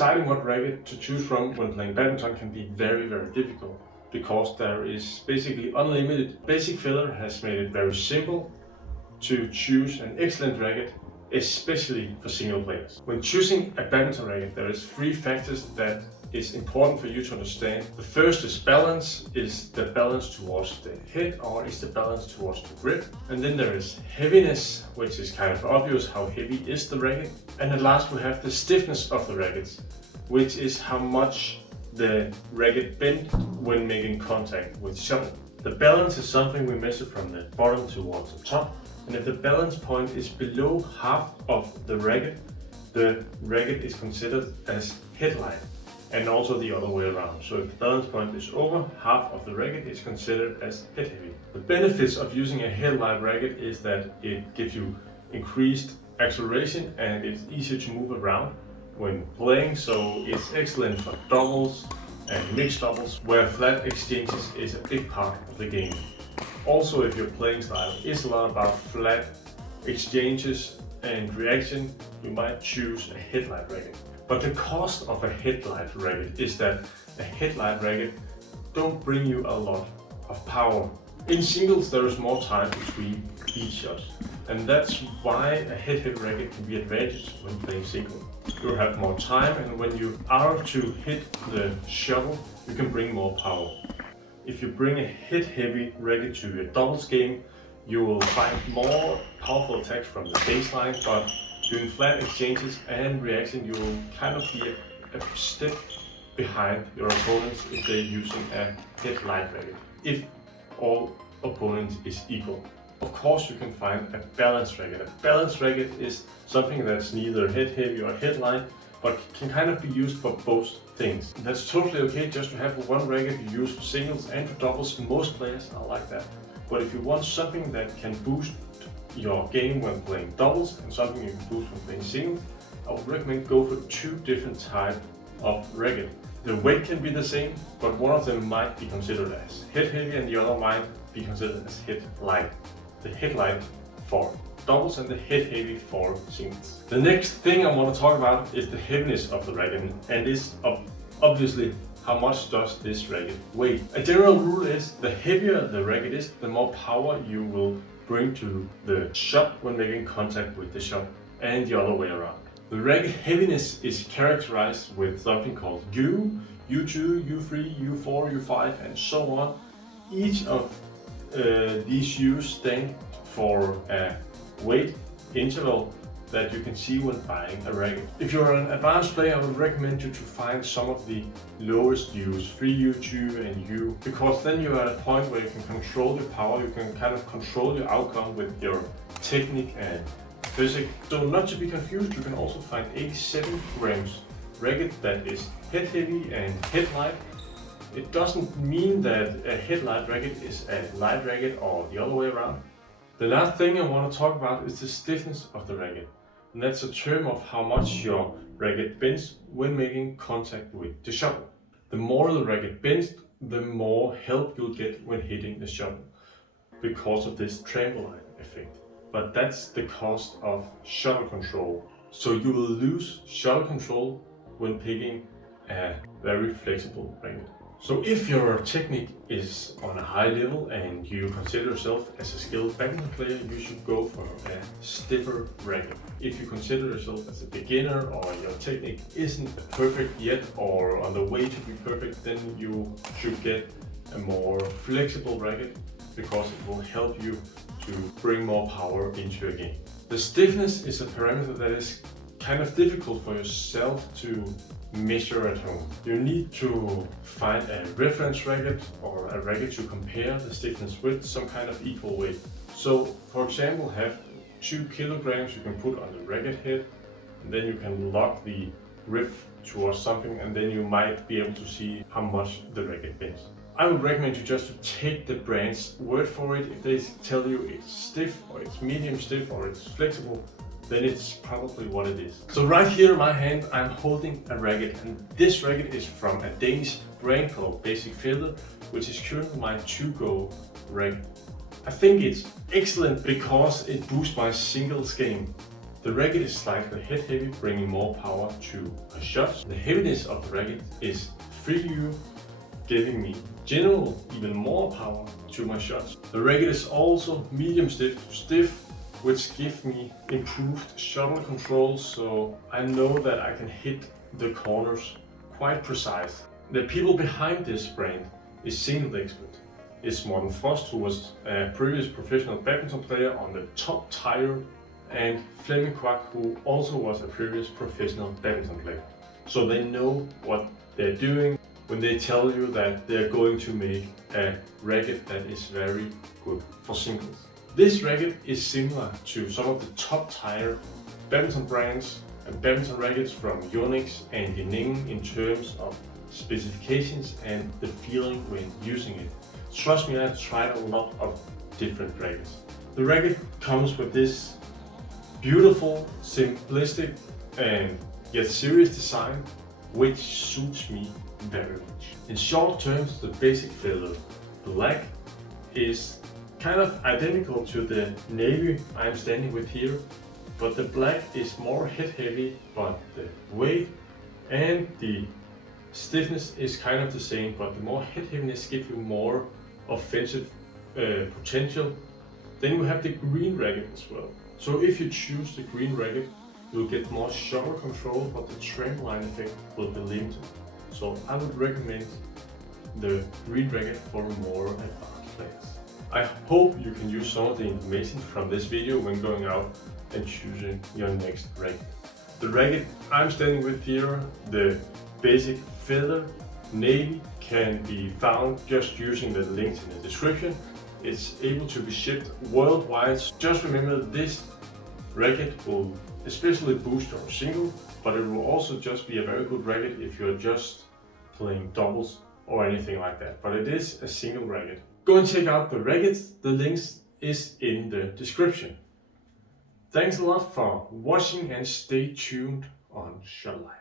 Deciding what racket to choose from when playing badminton can be very difficult because there is basically unlimited. Basic Feather has made it very simple to choose an excellent racket, especially for single players. When choosing a badminton racket, there is 3 factors that is important for you to understand. The first is balance. Is the balance towards the head or is the balance towards the grip? And then there is heaviness, which is kind of obvious how heavy is the racket. And at last we have the stiffness of the rackets, which is how much the racket bend when making contact with the shuttle. The balance is something we measure from the bottom towards the top. And if the balance point is below half of the racket is considered as headlight, and also the other way around. So if the balance point is over half of the racket, it's considered as head heavy. The benefits of using a headlight racket is that it gives you increased acceleration and it's easier to move around when playing, so it's excellent for doubles and mixed doubles where flat exchanges is a big part of the game. Also, if your playing style is a lot about flat exchanges and reaction, you might choose a headlight racket. But the cost of a headlight racket is that a headlight racket don't bring you a lot of power. In singles there is more time between each shots, and that's why a head-heavy racket can be advantageous when playing single. You have more time, and when you are to hit the shovel, you can bring more power. If you bring a head-heavy racket to your doubles game, you will find more powerful attacks from the baseline, but doing flat exchanges and reaction, you will kind of be a step behind your opponents if they're using a headlight racket, if all opponents is equal. Of course, you can find a balanced racket. A balanced racket is something that's neither head heavy or headlight, but can kind of be used for both things. That's totally okay just to have one racket you use for singles and for doubles. Most players are like that. But if you want something that can boost your game when playing doubles and something you can boost when playing singles, I would recommend go for 2 different types of racket. The weight can be the same, but one of them might be considered as head heavy and the other might be considered as head light. The headlight for doubles and the head heavy for singles. The next thing I want to talk about is the heaviness of the racket, and this obviously how much does this racket weigh. A general rule is the heavier the racket is, the more power you will bring to the shot when making contact with the shot, and the other way around. The racket heaviness is characterized with something called U, U2, U3, U4, U5 and so on. Each of these U's stand for a weight interval that you can see when buying a racket. If you're an advanced player, I would recommend you to find some of the lowest U's, 3U, 2 and U, because then you're at a point where you can control your power, you can kind of control your outcome with your technique and physics. So not to be confused, you can also find 87 grams racket that is head heavy and head light. It doesn't mean that a headlight racket is a light racket or the other way around. The last thing I want to talk about is the stiffness of the racket. And that's a term of how much your racket bends when making contact with the shuttle. The more the racket bends, the more help you'll get when hitting the shuttle because of this trampoline effect. But that's the cost of shuttle control. So you will lose shuttle control when picking a very flexible racket. So if your technique is on a high level and you consider yourself as a skilled badminton player, you should go for a stiffer racket. If you consider yourself as a beginner or your technique isn't perfect yet or on the way to be perfect, then you should get a more flexible racket because it will help you to bring more power into your game. The stiffness is a parameter that is kind of difficult for yourself to measure at home. You need to find a reference racket or a racket to compare the stiffness with some kind of equal weight. So for example, have 2 kilograms you can put on the racket head, and then you can lock the grip towards something, and then you might be able to see how much the racket bends. I would recommend you just to take the brand's word for it. If they tell you it's stiff or it's medium stiff or it's flexible, then it's probably what it is. So right here in my hand, I'm holding a racket, and this racket is from a Danish brand called basicfeather, which is currently my to-go racket. I think it's excellent because it boosts my singles game. The racket is slightly head heavy, bringing more power to my shots. The heaviness of the racket is free you, giving me general even more power to my shots. The racket is also medium stiff to stiff, which gives me improved shuttle control, so I know that I can hit the corners quite precise. The people behind this brand is Single Expert. It's Morten Frost, who was a previous professional badminton player on the top tier, and Flemming Quack, who also was a previous professional badminton player. So they know what they're doing when they tell you that they're going to make a racket that is very good for singles. This racket is similar to some of the top tier badminton brands and badminton rackets from Yonex and Yining in terms of specifications and the feeling when using it. Trust me, I've tried a lot of different rackets. The racket comes with this beautiful, simplistic and yet serious design, which suits me very much. In short terms, the basic feather black is kind of identical to the navy I'm standing with here, but the black is more head heavy, but the weight and the stiffness is kind of the same, but the more head heaviness gives you more offensive potential. Then you have the green racket as well. So if you choose the green racket, you'll get more shuttle control, but the trampoline effect will be limited. So I would recommend the green racket for more advanced players. I hope you can use some of the information from this video when going out and choosing your next racket. The racket I'm standing with here, the Basic Feather Navy, can be found just using the links in the description. It's able to be shipped worldwide. Just remember, this racket will especially boost your single, but it will also just be a very good racket if you're just playing doubles or anything like that. But it is a single racket. Go and check out the rackets. The links is in the description. Thanks a lot for watching and stay tuned on Shuttle Life.